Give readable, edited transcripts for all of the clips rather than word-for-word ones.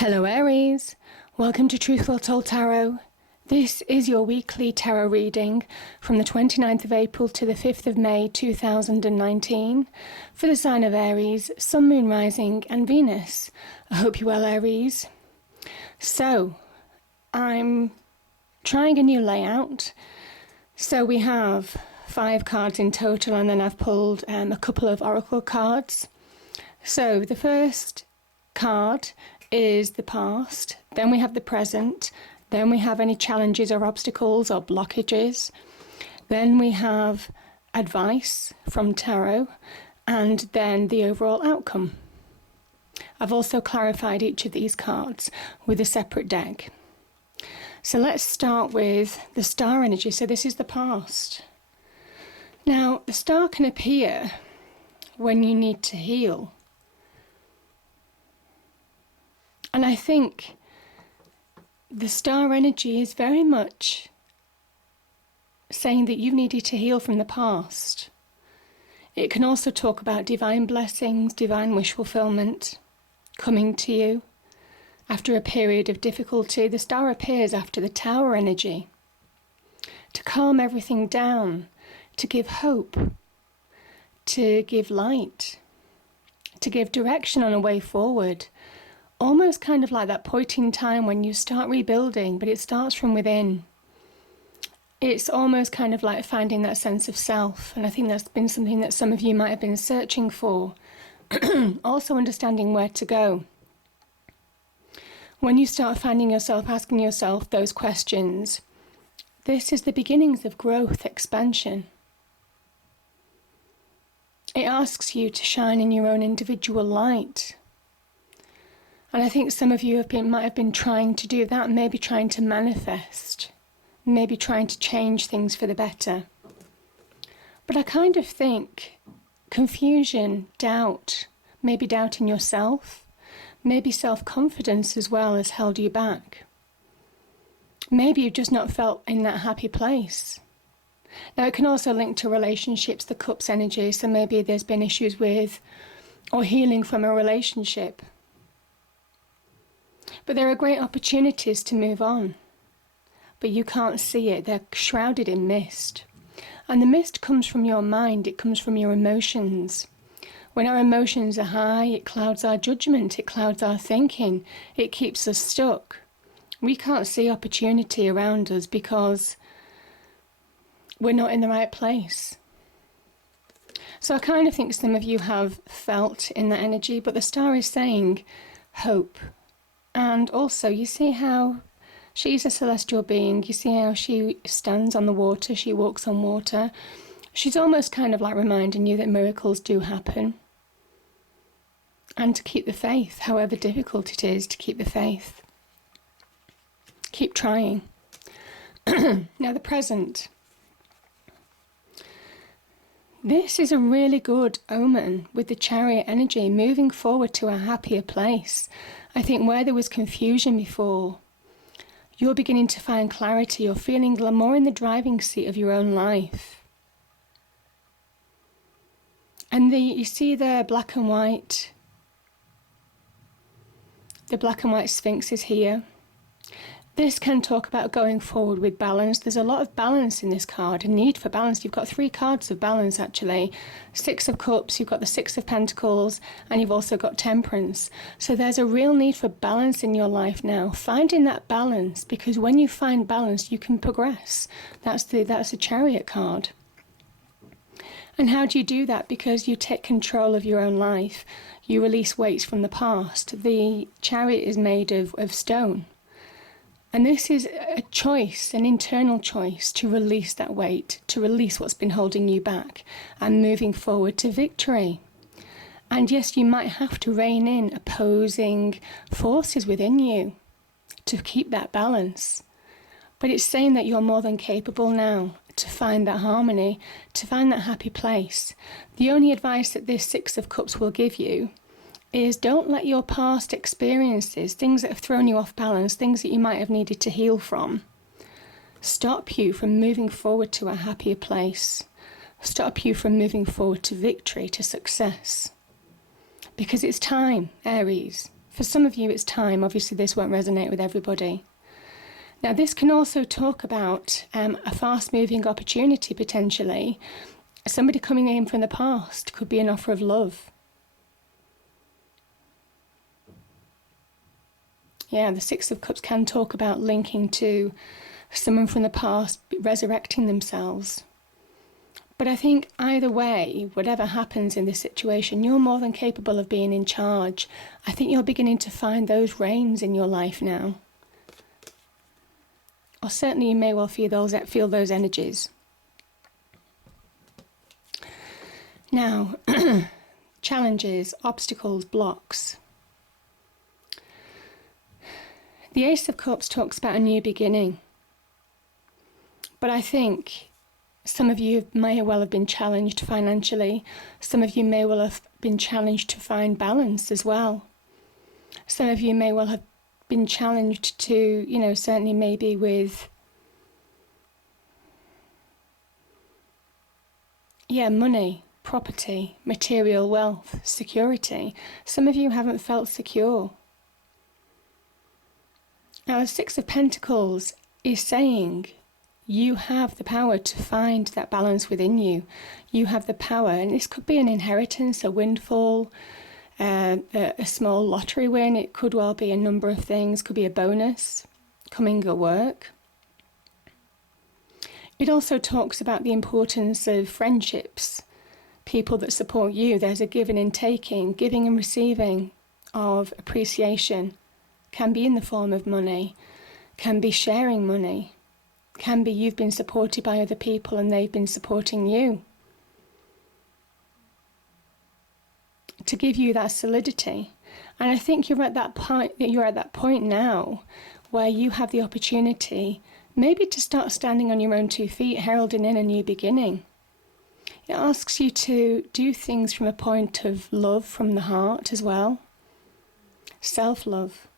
Hello Aries, welcome to Truthful Told Tarot. This is your weekly tarot reading from the 29th of April to the 5th of May 2019 for the sign of Aries, Sun, Moon, Rising and Venus. I hope you're well, Aries. So, I'm trying a new layout. So we have 5 cards in total, and then I've pulled a couple of oracle cards. So the first card is the past, then we have the present, then we have any challenges or obstacles or blockages, then we have advice from tarot, and then the overall outcome. I've also clarified each of these cards with a separate deck. So let's start with the star energy. So this is the past. Now, the star can appear when you need to heal. And I think the star energy is very much saying that you've needed to heal from the past. It can also talk about divine blessings, divine wish fulfillment coming to you after a period of difficulty. The star appears after the tower energy to calm everything down, to give hope, to give light, to give direction on a way forward. Almost kind of like that point in time when you start rebuilding, but it starts from within. It's almost kind of like finding that sense of self, and I think that's been something that some of you might have been searching for. Also understanding where to go. When you start finding yourself asking yourself those questions, this is the beginnings of growth, expansion. It asks you to shine in your own individual light. And I think some of you might have been trying to do that, maybe trying to manifest, maybe trying to change things for the better. But I kind of think confusion, doubt, maybe doubting yourself, maybe self-confidence as well has held you back. Maybe you've just not felt in that happy place. Now it can also link to relationships, the cups energy, so maybe there's been issues with or healing from a relationship. But there are great opportunities to move on. But you can't see it. They're shrouded in mist. And the mist comes from your mind. It comes from your emotions. When our emotions are high, it clouds our judgment. It clouds our thinking. It keeps us stuck. We can't see opportunity around us because we're not in the right place. So I kind of think some of you have felt in that energy, but the star is saying hope. And also, you see how she's a celestial being. You see how she stands on the water. She walks on water. She's almost kind of like reminding you that miracles do happen. And to keep the faith, however difficult it is to keep the faith. Keep trying. Now the present. This is a really good omen with the Chariot energy, moving forward to a happier place. I think where there was confusion before, you're beginning to find clarity. You're feeling more in the driving seat of your own life. And you see the black and white Sphinx is here. This can talk about going forward with balance. There's a lot of balance in this card, a need for balance. You've got 3 cards of balance, actually. 6 of Cups, you've got the 6 of Pentacles, and you've also got Temperance. So there's a real need for balance in your life now. Finding that balance, because when you find balance, you can progress. That's a Chariot card. And how do you do that? Because you take control of your own life. You release weights from the past. The Chariot is made of stone. And this is a choice, an internal choice to release that weight, to release what's been holding you back and moving forward to victory. And yes, you might have to rein in opposing forces within you to keep that balance. But it's saying that you're more than capable now to find that harmony, to find that happy place. The only advice that this 6 of Cups will give you is don't let your past experiences, things that have thrown you off balance, things that you might have needed to heal from, stop you from moving forward to a happier place, stop you from moving forward to victory, to success. Because it's time, Aries, For some of you, it's time. Obviously, this won't resonate with everybody. Now, this can also talk about a fast-moving opportunity, potentially. Somebody coming in from the past could be an offer of love. Yeah, the Six of Cups can talk about linking to someone from the past resurrecting themselves. But I think either way, whatever happens in this situation, you're more than capable of being in charge. I think you're beginning to find those reins in your life now. Or certainly you may well feel those energies. Now, challenges, obstacles, blocks. The Ace of Cups talks about a new beginning. But I think some of you may well have been challenged financially. Some of you may well have been challenged to find balance as well. Some of you may well have been challenged to, certainly maybe with, money, property, material wealth, security. Some of you haven't felt secure. Now, the Six of Pentacles is saying you have the power to find that balance within you. You have the power, and this could be an inheritance, a windfall, a small lottery win. It could well be a number of things. Could be a bonus coming at work. It also talks about the importance of friendships, people that support you. There's a giving and taking, giving and receiving of appreciation. Can be in the form of money, can be sharing money, can be you've been supported by other people and they've been supporting you. To give you that solidity. And I think you're at that point now where you have the opportunity maybe to start standing on your own 2 feet, heralding in a new beginning. It asks you to do things from a point of love from the heart as well. Self-love.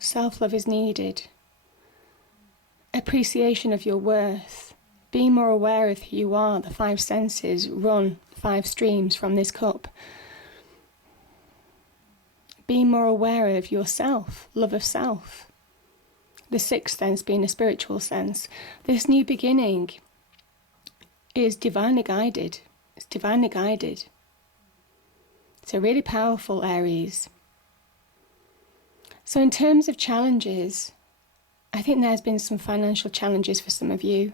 Self-love is needed. Appreciation of your worth. Being more aware of who you are. The 5 senses run 5 streams from this cup. Being more aware of yourself. Love of self. The 6th sense being a spiritual sense. This new beginning is divinely guided. It's divinely guided. It's a really powerful Aries. So in terms of challenges, I think there's been some financial challenges for some of you.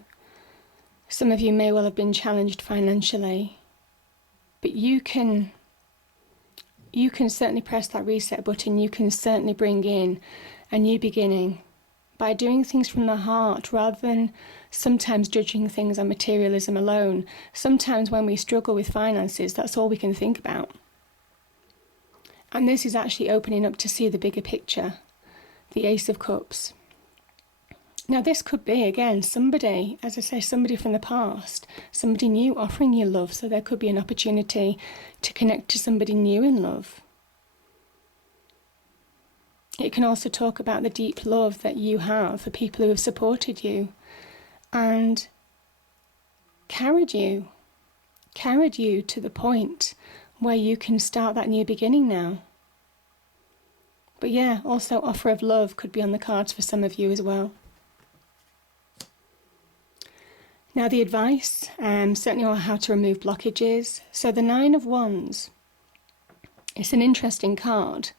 Some of you may well have been challenged financially, but you can certainly press that reset button. You can certainly bring in a new beginning by doing things from the heart rather than sometimes judging things on materialism alone. Sometimes when we struggle with finances, that's all we can think about. And this is actually opening up to see the bigger picture, the Ace of Cups. Now this could be, again, somebody, as I say, somebody from the past, somebody new offering you love. So there could be an opportunity to connect to somebody new in love. It can also talk about the deep love that you have for people who have supported you and carried you to the point where you can start that new beginning now. But yeah, also offer of love could be on the cards for some of you as well. Now the advice, certainly on how to remove blockages. So the 9 of Wands, it's an interesting card.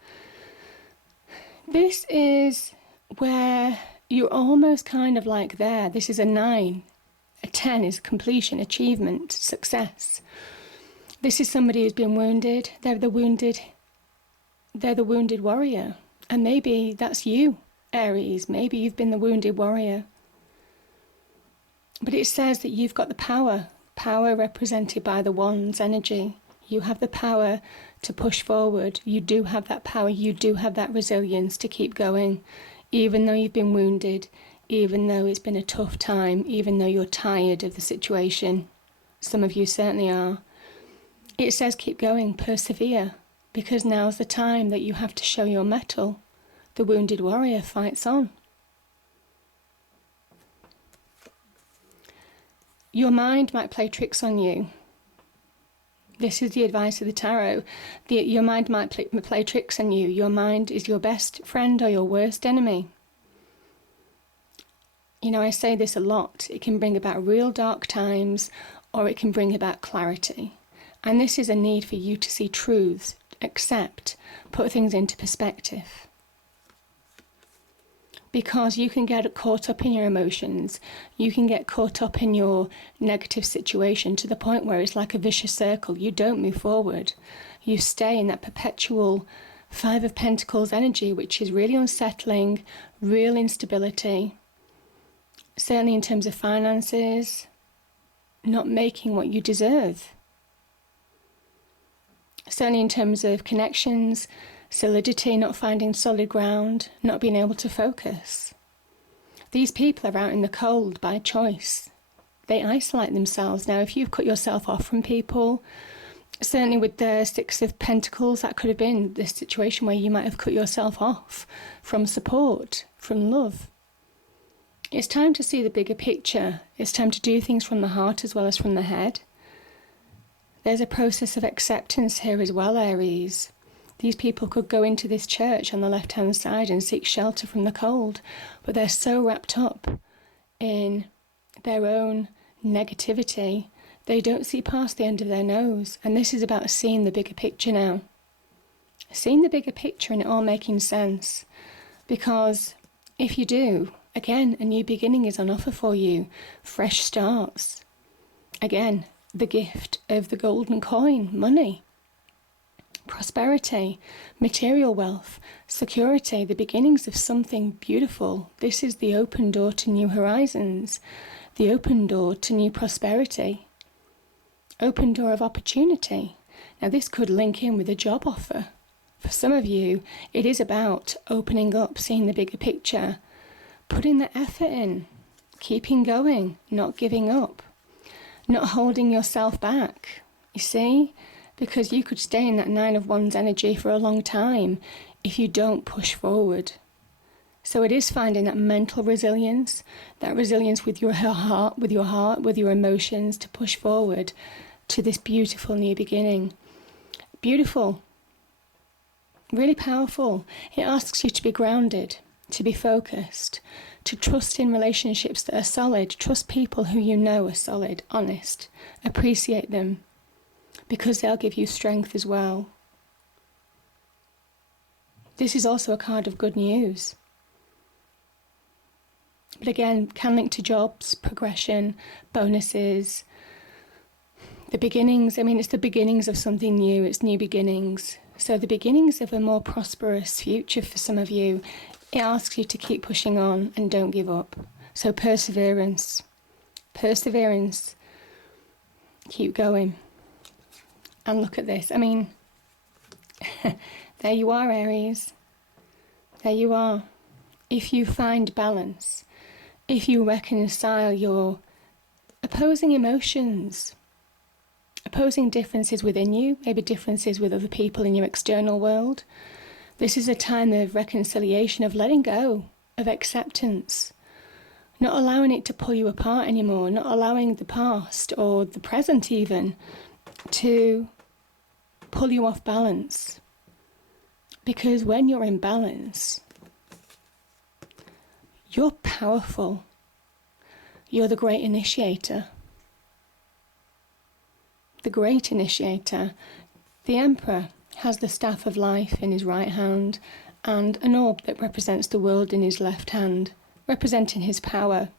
This is where you're almost kind of like there. This is a 9. A 10 is completion, achievement, success. This is somebody who's been wounded. They're the wounded warrior. And maybe that's you, Aries. Maybe you've been the wounded warrior. But it says that you've got the power represented by the Wands energy. You have the power to push forward. You do have that power. You do have that resilience to keep going, even though you've been wounded, even though it's been a tough time, even though you're tired of the situation. Some of you certainly are. It says keep going, persevere, because now's the time that you have to show your mettle. The wounded warrior fights on. Your mind might play tricks on you. This is the advice of the tarot. Your mind might play tricks on you. Your mind is your best friend or your worst enemy. You know, I say this a lot. It can bring about real dark times, or it can bring about clarity. And this is a need for you to see truths, accept, put things into perspective. Because you can get caught up in your emotions, you can get caught up in your negative situation to the point where it's like a vicious circle. You don't move forward. You stay in that perpetual Five of Pentacles energy, which is really unsettling, real instability. Certainly in terms of finances, not making what you deserve. Certainly in terms of connections, solidity, not finding solid ground, not being able to focus. These people are out in the cold by choice. They isolate themselves. Now, if you've cut yourself off from people, certainly with the Six of Pentacles, that could have been this situation where you might have cut yourself off from support, from love. It's time to see the bigger picture. It's time to do things from the heart as well as from the head. There's a process of acceptance here as well, Aries. These people could go into this church on the left-hand side and seek shelter from the cold, but they're so wrapped up in their own negativity, they don't see past the end of their nose. And this is about seeing the bigger picture now. Seeing the bigger picture and it all making sense. Because if you do, again, a new beginning is on offer for you. Fresh starts. Again, the gift of the golden coin, money. Prosperity, material wealth, security, the beginnings of something beautiful. This is the open door to new horizons, the open door to new prosperity, open door of opportunity. Now this could link in with a job offer. For some of you, it is about opening up, seeing the bigger picture, putting the effort in, keeping going, not giving up, not holding yourself back. You see? Because you could stay in that Nine of Wands energy for a long time if you don't push forward. So it is finding that mental resilience, that resilience with your heart, with your emotions to push forward to this beautiful new beginning. Beautiful. Really powerful. It asks you to be grounded, to be focused, to trust in relationships that are solid, trust people who you know are solid, honest, appreciate them. Because they'll give you strength as well. This is also a card of good news. But again, can link to jobs, progression, bonuses, the beginnings. I mean, it's the beginnings of something new. It's new beginnings. So the beginnings of a more prosperous future for some of you. It asks you to keep pushing on and don't give up. So perseverance. Perseverance. Keep going. And look at this. I mean, there you are, Aries. There you are. If you find balance, if you reconcile your opposing emotions, opposing differences within you, maybe differences with other people in your external world, this is a time of reconciliation, of letting go, of acceptance, not allowing it to pull you apart anymore, not allowing the past or the present even to pull you off balance. Because when you're in balance, you're powerful. You're the great initiator. The great initiator. The Emperor has the staff of life in his right hand and an orb that represents the world in his left hand, representing his power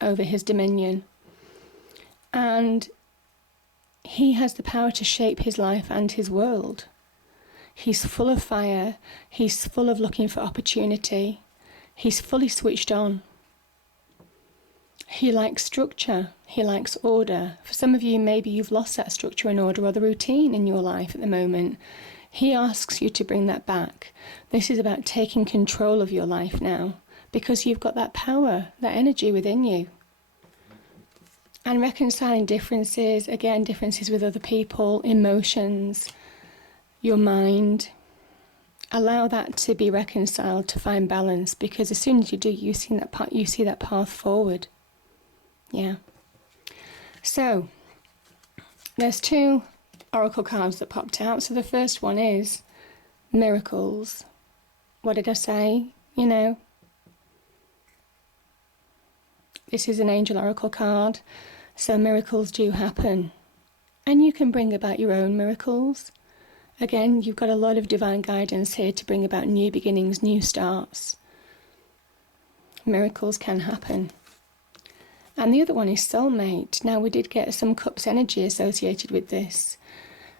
over his dominion. And he has the power to shape his life and his world. He's full of fire. He's full of looking for opportunity. He's fully switched on. He likes structure. He likes order. For some of you, maybe you've lost that structure and order or the routine in your life at the moment. He asks you to bring that back. This is about taking control of your life now because you've got that power, that energy within you. And reconciling differences, again, differences with other people, emotions, your mind. Allow that to be reconciled, to find balance, because as soon as you do, you see that path forward. Yeah. So, there's two oracle cards that popped out. So the first one is miracles. What did I say? You know, this is an angel oracle card, so miracles do happen. And you can bring about your own miracles. Again, you've got a lot of divine guidance here to bring about new beginnings, new starts. Miracles can happen. And the other one is soulmate. Now, we did get some cups energy associated with this.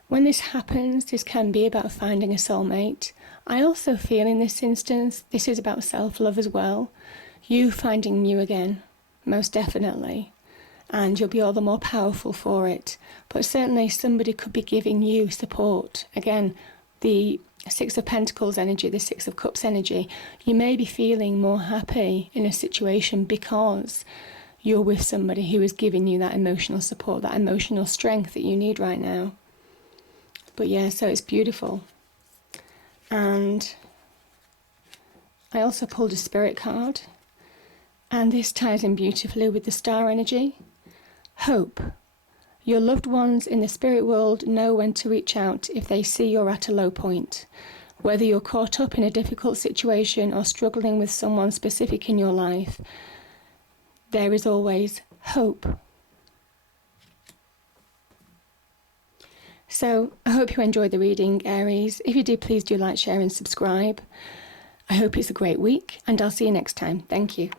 When this happens, this can be about finding a soulmate. I also feel in this instance, this is about self-love as well. You finding you again, most definitely. And you'll be all the more powerful for it. But certainly somebody could be giving you support. Again, the Six of Pentacles energy, the Six of Cups energy, you may be feeling more happy in a situation because you're with somebody who is giving you that emotional support, that emotional strength that you need right now. But yeah, so it's beautiful. And I also pulled a spirit card. And this ties in beautifully with the star energy. Hope. Your loved ones in the spirit world know when to reach out if they see you're at a low point. Whether you're caught up in a difficult situation or struggling with someone specific in your life, there is always hope. So I hope you enjoyed the reading, Aries. If you do, please do like, share and subscribe. I hope it's a great week, and I'll see you next time. Thank you.